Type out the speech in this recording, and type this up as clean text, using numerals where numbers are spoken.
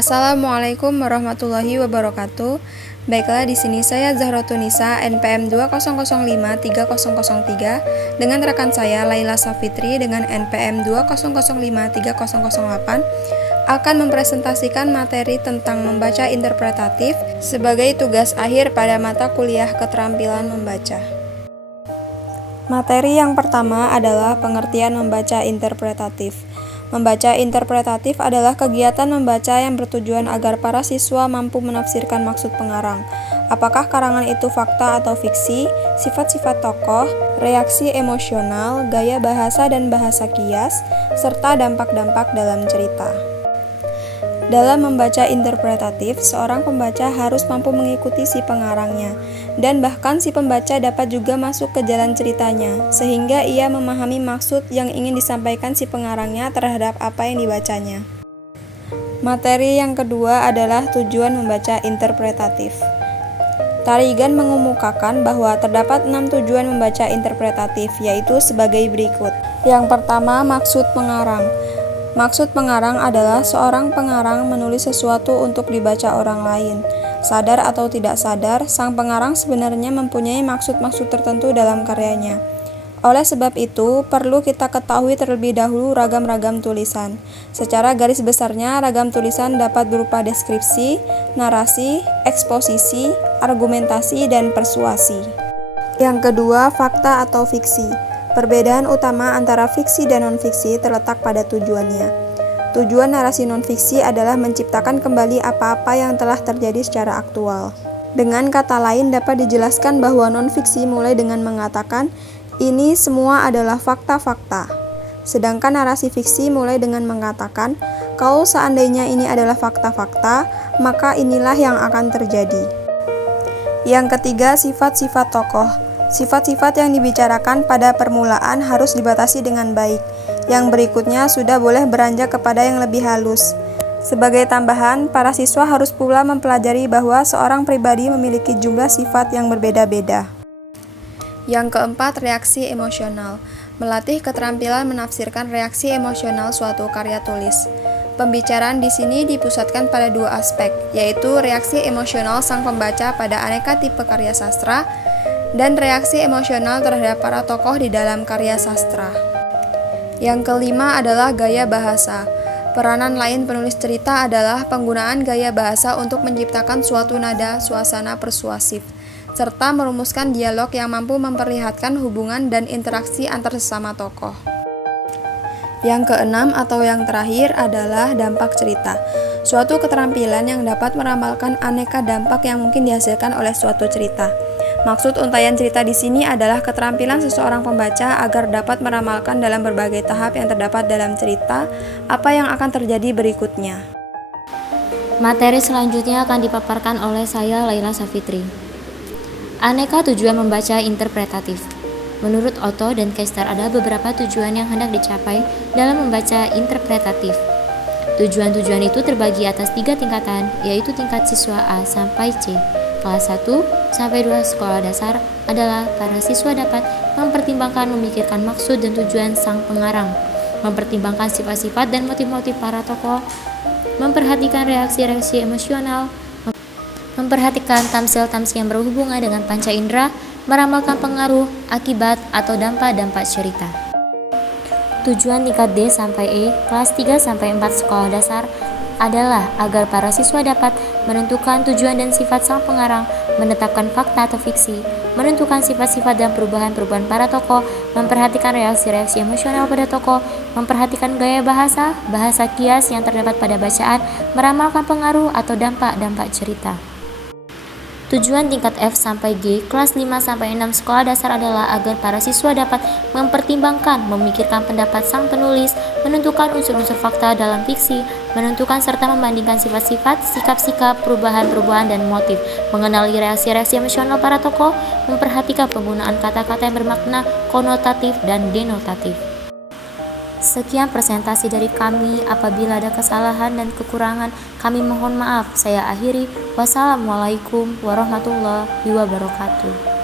Assalamualaikum warahmatullahi wabarakatuh. Baiklah, di sini saya Zahrotunisa, NPM 20053003 dengan rekan saya Laila Safitri dengan NPM 20053008 akan mempresentasikan materi tentang membaca interpretatif sebagai tugas akhir pada mata kuliah keterampilan membaca. Materi yang pertama adalah pengertian membaca interpretatif. Membaca interpretatif adalah kegiatan membaca yang bertujuan agar para siswa mampu menafsirkan maksud pengarang. Apakah karangan itu fakta atau fiksi, sifat-sifat tokoh, reaksi emosional, gaya bahasa dan bahasa kias, serta dampak-dampak dalam cerita. Dalam membaca interpretatif, seorang pembaca harus mampu mengikuti si pengarangnya, dan bahkan si pembaca dapat juga masuk ke jalan ceritanya, sehingga ia memahami maksud yang ingin disampaikan si pengarangnya terhadap apa yang dibacanya. Materi yang kedua adalah tujuan membaca interpretatif. Tarigan mengemukakan bahwa terdapat 6 tujuan membaca interpretatif, yaitu sebagai berikut. Yang pertama, maksud pengarang. Maksud pengarang adalah seorang pengarang menulis sesuatu untuk dibaca orang lain. Sadar atau tidak sadar, sang pengarang sebenarnya mempunyai maksud-maksud tertentu dalam karyanya. Oleh sebab itu, perlu kita ketahui terlebih dahulu ragam-ragam tulisan. Secara garis besarnya, ragam tulisan dapat berupa deskripsi, narasi, eksposisi, argumentasi, dan persuasi. Yang kedua, fakta atau fiksi. Perbedaan utama antara fiksi dan non-fiksi terletak pada tujuannya. Tujuan narasi non-fiksi adalah menciptakan kembali apa-apa yang telah terjadi secara aktual. Dengan kata lain dapat dijelaskan bahwa non-fiksi mulai dengan mengatakan, ini semua adalah fakta-fakta. Sedangkan narasi fiksi mulai dengan mengatakan, kalau seandainya ini adalah fakta-fakta, maka inilah yang akan terjadi. Yang ketiga, sifat-sifat tokoh. Sifat-sifat yang dibicarakan pada permulaan harus dibatasi dengan baik. Yang berikutnya sudah boleh beranjak kepada yang lebih halus. Sebagai tambahan, para siswa harus pula mempelajari bahwa seorang pribadi memiliki jumlah sifat yang berbeda-beda. Yang keempat, reaksi emosional. Melatih keterampilan menafsirkan reaksi emosional suatu karya tulis. Pembicaraan di sini dipusatkan pada dua aspek, yaitu reaksi emosional sang pembaca pada aneka tipe karya sastra, dan reaksi emosional terhadap para tokoh di dalam karya sastra. Yang kelima adalah gaya bahasa. Peranan lain penulis cerita adalah penggunaan gaya bahasa untuk menciptakan suatu nada suasana persuasif, serta merumuskan dialog yang mampu memperlihatkan hubungan dan interaksi antar sesama tokoh. Yang keenam atau yang terakhir adalah dampak cerita. Suatu keterampilan yang dapat meramalkan aneka dampak yang mungkin dihasilkan oleh suatu cerita. Maksud untaian cerita di sini adalah keterampilan seseorang pembaca agar dapat meramalkan dalam berbagai tahap yang terdapat dalam cerita apa yang akan terjadi berikutnya. Materi selanjutnya akan dipaparkan oleh saya Laila Safitri. Aneka tujuan membaca interpretatif. Menurut Otto dan Kester ada beberapa tujuan yang hendak dicapai dalam membaca interpretatif. Tujuan-tujuan itu terbagi atas 3 tingkatan, yaitu tingkat siswa A sampai C. Kelas 1 sampai 2 sekolah dasar adalah para siswa dapat mempertimbangkan memikirkan maksud dan tujuan sang pengarang, mempertimbangkan sifat-sifat dan motif-motif para tokoh, memperhatikan reaksi-reaksi emosional, memperhatikan tamsil-tamsil yang berhubungan dengan panca indera, meramalkan pengaruh, akibat, atau dampak-dampak cerita. Tujuan tingkat D sampai E, kelas 3 sampai 4 sekolah dasar adalah agar para siswa dapat menentukan tujuan dan sifat sang pengarang, menetapkan fakta atau fiksi, menentukan sifat-sifat dan perubahan-perubahan para tokoh, memperhatikan reaksi-reaksi emosional pada tokoh, memperhatikan gaya bahasa, bahasa kias yang terdapat pada bacaan, meramalkan pengaruh atau dampak-dampak cerita. Tujuan tingkat F sampai G, kelas 5 sampai 6 sekolah dasar adalah agar para siswa dapat mempertimbangkan, memikirkan pendapat sang penulis, menentukan unsur-unsur fakta dalam fiksi, menentukan serta membandingkan sifat-sifat, sikap-sikap, perubahan-perubahan, dan motif, mengenali reaksi-reaksi emosional para tokoh, memperhatikan penggunaan kata-kata yang bermakna konotatif dan denotatif. Sekian presentasi dari kami. Apabila ada kesalahan dan kekurangan, kami mohon maaf. Saya akhiri. Wassalamualaikum warahmatullahi wabarakatuh.